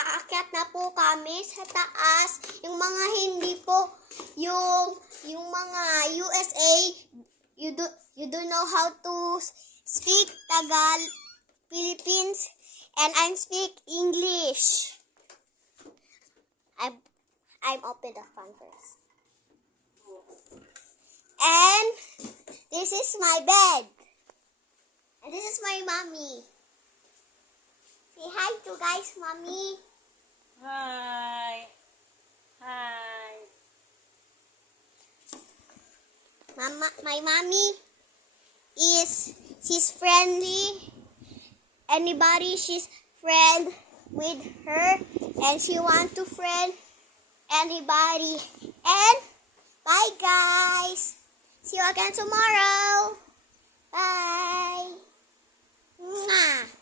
aakyat na po kami sa taas. Yung mga hindi po, yung mga USA, you don't know how to speak Tagal, Philippines, and I speak English. I'm open the fan first. And this is my bed. And this is my mommy. Say hi to guys, mommy. Hi. Hi. My mommy she's friendly. Anybody she's friend with her, and she want to friend anybody. And bye guys. See you again tomorrow. Bye. Mwah.